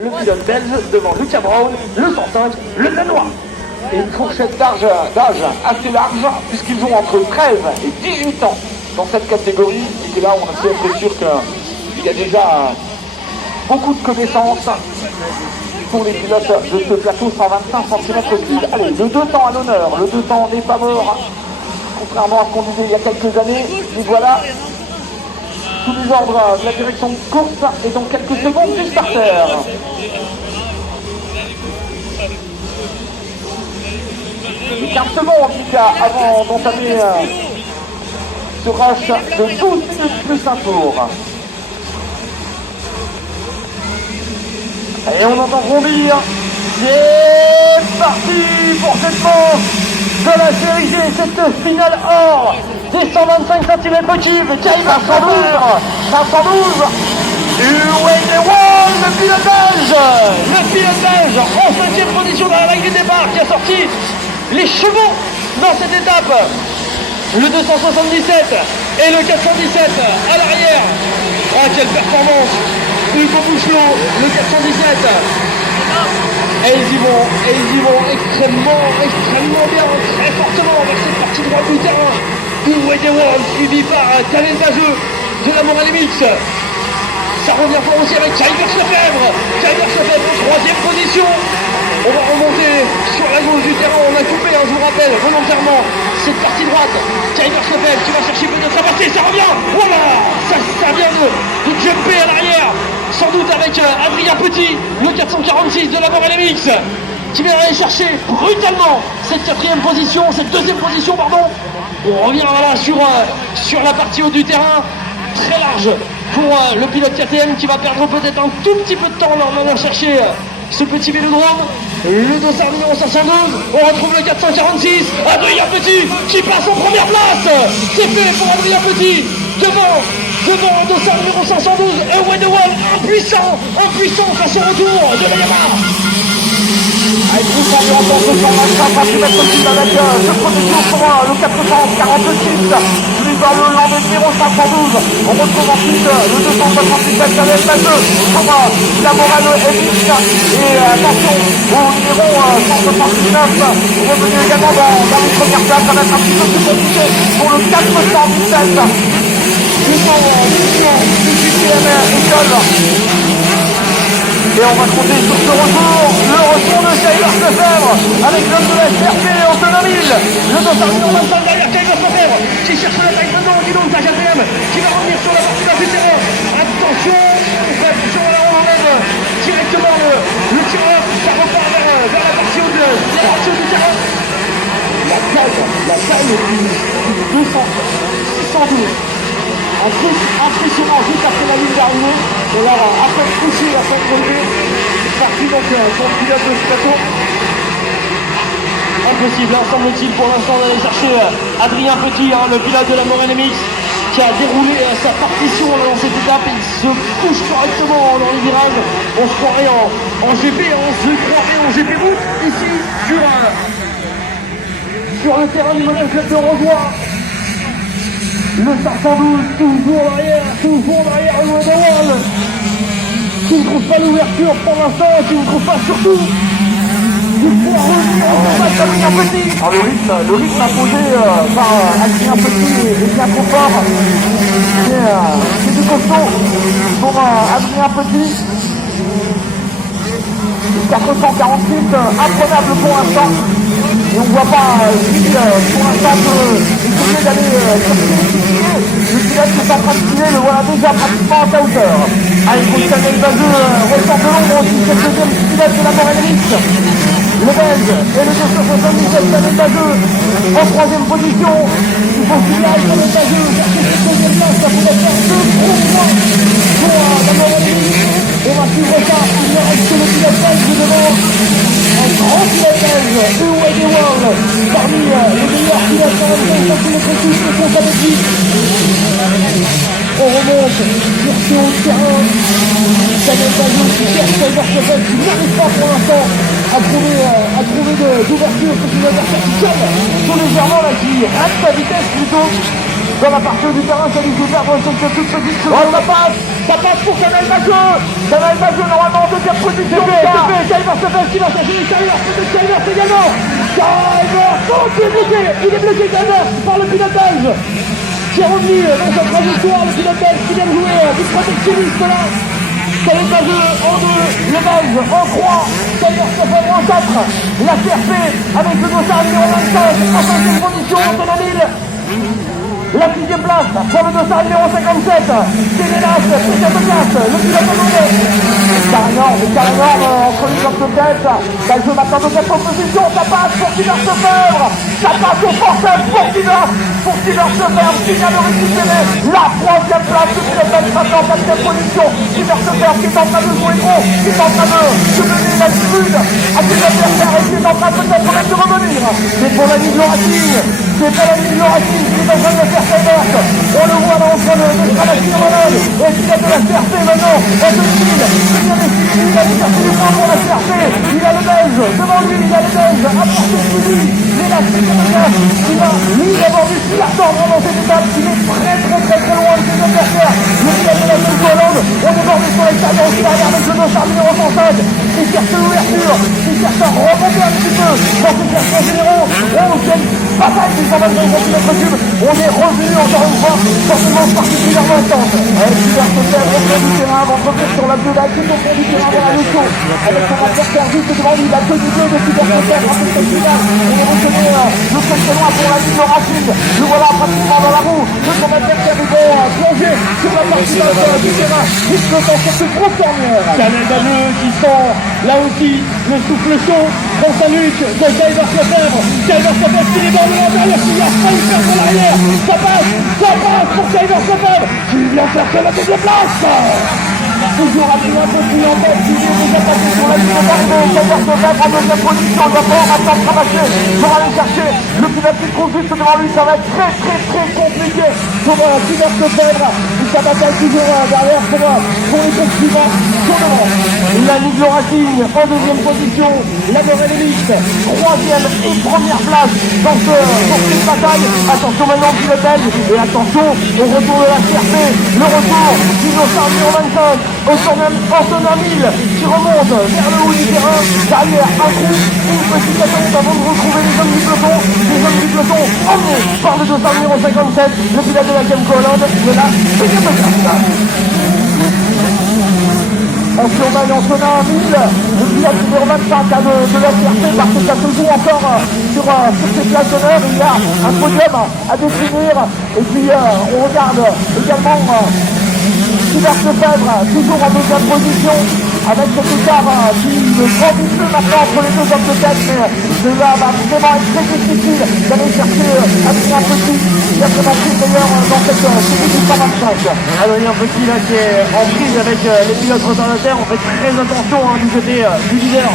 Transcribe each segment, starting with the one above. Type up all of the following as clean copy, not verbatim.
Le pilote belge devant Lucas Brown, le 105, le Danois. Et une fourchette d'âge assez large, puisqu'ils ont entre 13 et 18 ans dans cette catégorie. Et là, on peut être sûr qu'il y a déjà beaucoup de connaissances pour les pilotes de ce plateau 125 cm3. Allez, le 2 temps à l'honneur, le 2 temps n'est pas mort, contrairement à ce qu'on disait il y a quelques années. Et voilà, sous les ordres de la direction de course, et dans quelques secondes du starter. Et 15 secondes en tout cas avant d'entamer ce rush de 12 minutes plus un tour. Et on entend bondir. C'est parti pour cette manche de la série G, cette finale or des 125 cm3. Tiens, 512. Wayne Wall, le pilote belge en 5e position dans la grille de départ, qui a sorti les chevaux dans cette étape. Le 277 et le 417 à l'arrière. Ah, quelle performance! Hugo Bouchelot, le 417. Et ils y vont extrêmement bien, très fortement vers cette partie droite du terrain. Wayne Wall suivi par Talentajeux de la Morale Mix. Ça revient fort aussi avec Childers Lefebvre. Childers Lefebvre en 3e position. On va remonter sur la gauche du terrain. On a coupé, je vous rappelle, volontairement cette partie droite. Childers Lefebvre qui va chercher peut-être à passer. Ça revient. Voilà. Ça vient de jumper à l'arrière. Sans doute avec Adrien Petit, le 446 de la Morale Mix, qui vient aller chercher brutalement cette 4e position, cette 2e position, pardon. On revient voilà sur la partie haute du terrain. Très large pour le pilote KTM qui va perdre peut-être un tout petit peu de temps en allant chercher ce petit vélodrome. Le dossard numéro 512, on retrouve le 446, Adrien Petit qui passe en première place. C'est fait pour Adrien Petit devant le dossard numéro 512 et Wayne Wall impuissant face au retour de la Yamaha. Avec une température de 125 cm3 avec ce protection pour le 446, suivi par le landais numéro 512. On retrouve ensuite le 277 avec la 2 pour la Morale MX. Et attention au numéro 179, revenu également dans les premières places. Ça va être un petit peu plus compliqué pour le 417. Et on va compter sur ce retour, le retour de Childers Lefebvre avec l'homme de la SRP Antonin Mille, le dossard numéro 25 derrière Childers Lefebvre qui cherche la taille maintenant du nom de sa KTM qui va revenir sur la partie d'un du terrain. Attention, là on enlève directement le tireur, ça repart vers la partie haute du terrain. La taille du 200, 612. Un truc impressionnant juste après la ligne d'arrivée. Et là, à peine poussé, à peine relevé. C'est parti donc pour le pilote de ce plateau. Impossible, semble-t-il, pour l'instant d'aller chercher Adrien Petit, le pilote de la Morale MX, qui a déroulé sa partition dans cette étape. Il se couche correctement dans les virages. On se croirait en GP, on se croirait en GP route ici sur le terrain du monoclub de Rosoy. Le 512, toujours derrière le Wayne Wall, qui ne trouve pas l'ouverture pour l'instant, qui ne trouve pas surtout de pouvoir revenir au combat d'Adrien Petit. Le rythme imposé par Adrien Petit est bien trop fort. C'est du costaud pour Adrien Petit. 448, imprenable pour l'instant. Et on ne voit pas si pour l'instant il peut d'aller chercher le pilote qui est en train de tirer, le voilà déjà pratiquement à sa hauteur. Allez, pour le Daniel Bazeux ressort de l'ombre aussi, c'est le 2e pilote de la Morale MX. Le Belge et le 277 Daniel Bazeux en 3e position. Il faut qu'il aille Daniel Bazeux chercher cette 2e place, ça pourrait faire 2 gros points pour la Morale MX. On va suivre ça, il ne reste que le pilote belge devant. Un grand pilote belge, Wayne Wall, parmi les meilleurs pilotes en même temps, les précises de son samedi. On remonte sur ce haut terrain. Daniel Bazeux qui cherche Childers Lefebvre, qui n'arrive pas pour l'instant à trouver d'ouverture. C'est une adversaire qui colle sur légèrement là, qui rate sa vitesse plutôt. dans la partie du terrain, ça lui fait perdre cette toute petite seconde. Oh, ça passe pour Canal Majeux. Canal Majeux, normalement, en deuxième position. Calvert se fait, qui va chercher Calvert, peut-être Calvert également. Calvert, oh, il est bloqué Calvert par le pilote belge. Qui est revenu dans sa trajectoire, le pilote belge qui vient de jouer du protectionniste là. Calvert Majeux en 2, le belge en 3, Calvert se fait en 4. La CRP avec le dossard numéro 25, en 5e position, Antonin Mille. La 6e place pour le dossard numéro 57, c'est Nélas, 7e place, le pilote anglais. Carrément, entre les hommes de tête, elle veut maintenant de 4e position, ça passe pour Sylvain Lefebvre, ça passe au forceps pour Sylvain Lefebvre, qui vient de récupérer la 3e place, le pilote belge maintenant en 4e position, Sylvain Lefebvre qui est en train de jouer gros, qui est en train de donner l'altitude à ses adversaires et qui est en train peut-être même de revenir. C'est pour la ligne Racing, c'est pour la ligne Racing qui est en train de faire Calvert. On le voit là en train de traverser le malade. Et il a de la CRP maintenant. En 2000, il a décidé, il a cherché du point pour la CRP. Il a le belge devant lui, il a le belge à portée de lui. Mais la CRP, il va lui avoir vu s'il attendre dans cette étape. Il est très loin de ses adversaires. Le pilote de la Hollande, on est bordé sur l'extérieur aussi derrière avec le dossard numéro 105. Il cherche l'ouverture, il cherche à remonter un petit peu dans ses classements généraux. Oh, quelle bataille du 125 cm3. On est revenu encore une fois, forcément particulièrement intense. Sylvain Lefebvre au fond du terrain, va revenir sur la bleue d'acide au fond du terrain vers la Lusso. Avec son adversaire juste devant lui, la queue du bleu de Sylvain Lefebvre après cette finale. On est retourné le très loin pour la ligne de Racing. Le voilà pratiquement dans la roue de son adversaire. Ils vont plonger sur la partie basse du terrain jusque dans cette grosse dernière. Canal Majeux qui sent là aussi le souffle chaud dans sa nuque de Calvert Lefebvre. Calvert Lefebvre qui est dans le l'intérieur, qui a failli faire de l'arrière. Ça passe pour Calvert Lefebvre qui vient chercher la deuxième place. Toujours à un peu plus en tête, qui vient déjà passer sur la ligne d'arrivée. Calvert Lefebvre en deuxième position, il va pouvoir maintenant travailler pour aller chercher le pilote qui se trouve juste devant lui. Ça va être très compliqué pour Calvert Lefebvre. Ça bataille toujours derrière pour les poursuivants sur devant. La Ligue Racing en deuxième position, la Morel Elite, 3e et 1re place dans cette bataille. Attention maintenant du pilote belge et attention au retour de la CRP, le retour du dossard numéro 25. Antonin Mille qui remonte vers le haut du terrain, derrière un trou, une petite attente avant de retrouver les hommes du peloton emmenés par le dossard numéro 57, le pilote de la Camco Hollande de la 5e place. On surveille Antonin Mille, le pilote numéro 25 de la CRP, parce que ça se joue encore sur ces places d'honneur. Il y a un podium à définir et puis on regarde également Sylvain Lefebvre, toujours en deuxième position, avec cet écart qui grandit plus maintenant entre les deux hommes de tête, mais cela va vraiment être très difficile d'aller chercher Adrien Petit, qui a vraiment pris d'ailleurs dans cette série du 125. Adrien Petit là qui est en prise avec les pilotes retardataires, on fait très attention du côté du leader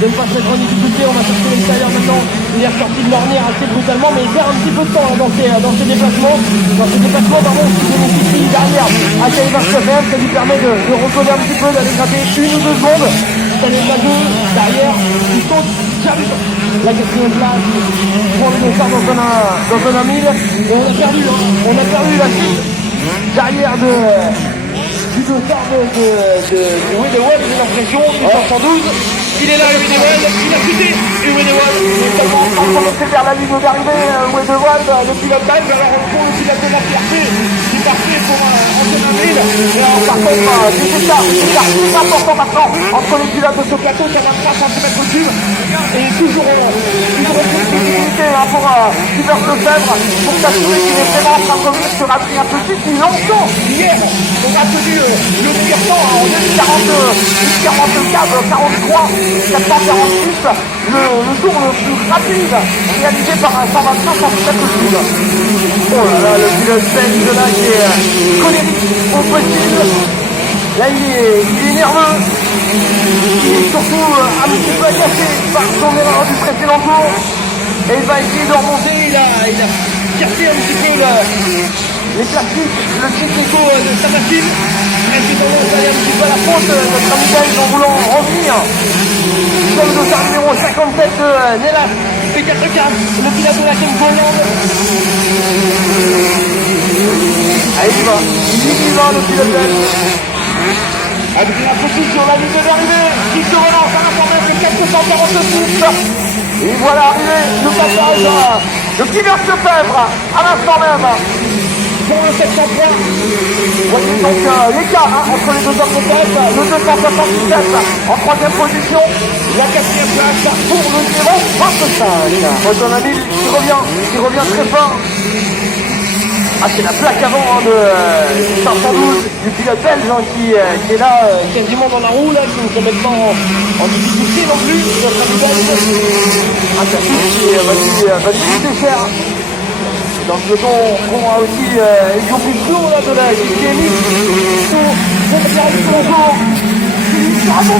de ne pas se mettre en difficulté. On va chercher l'extérieur maintenant. Il est ressorti de l'ornière assez brutalement, mais il perd un petit peu de temps dans ses déplacements. Qui bénéficie derrière à Calvert Lefebvre, ça lui permet de recoller un petit peu, d'aller gratter 1 ou 2 secondes. Canal Majeux derrière, il saute jamais. La 4e place pour le dossard d'Antonin Mille. Et on a perdu la suite derrière du dossard de Wedewell, j'ai l'impression, 112. Il est là, Wedewell, il a chuté, et Wedewell est tellement en train de vers la ligne d'arrivée, Wedewell, le pilote belge, alors on trouve le pilote de la CRP, qui est parti pour Antonin Mille. Par contre, c'est écart plus important maintenant entre les pilotes de ce plateau, 43 cm3, et toujours une possibilité pour Sylvain Lefebvre, pour s'assurer qu'il est vraiment en train de revenir sur Adrien Petit, qui longtemps, hier, on a tenu le pire temps en 44, 43, 446, le tour le plus rapide réalisé par un 125 cm3. Oh là là, le pilote belge là qui est colérique au possible. Là il est nerveux. Il est surtout un petit peu agacé par son erreur du précédent tour. Et il va essayer de remonter. Il a cherché un petit peu les plastiques, le cyclo de sa machine. Elle s'est tendance à aller un petit peu à la faute de notre ami belge en voulant revenir. Comme le dossard numéro 57 de Nélas P4K, le pilote de la Camco Hollande. Allez, il va le pilote belge. Adrien Petit sur la ligne d'arrivée, qui se relance à l'instant même de 446. Et voilà arrivé le passage de Kylian Lefebvre à l'instant même. Pour un 703. Vous voyez donc l'écart entre les deux hommes de tête, le 277 en troisième position, la quatrième place pour le 0,25. Autonomie qui revient très fort. Ah, c'est la plaque avant de 512 du pilote belge qui est là quasiment dans la roue, là, qui ne se met pas en difficulté non plus, notre ami belge. Ah, c'est un qui va lui coûter cher. Et dans le peloton, on a aussi Elio Pisco là, de la GTMI. Pour la direction, bravo.